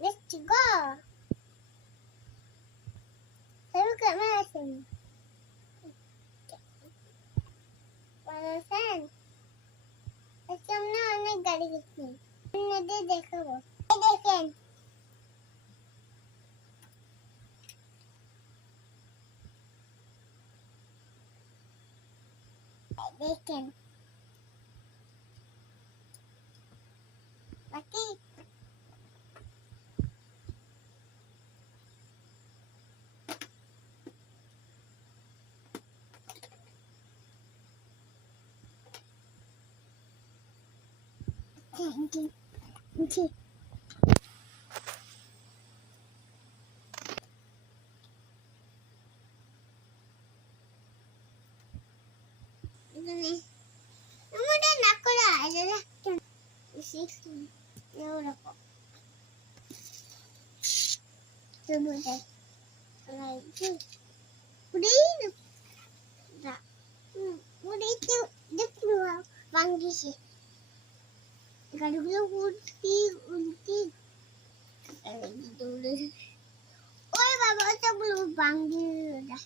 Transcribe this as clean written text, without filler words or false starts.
Let's go. Look at Madison. Madison. আজকে আমরা অনেক গাড়ি দেখছি। আপনাদের দেখাবো। এই দেখেন। দেখেন। বাকি জি এখানে আমাদের না করা আছে দেখেন এরকম তোমাদের দেখুন বাংলাদেশে গাড়িগুলো উল্টি উল্টি ওই বাবা ওটা বলবো বাংলা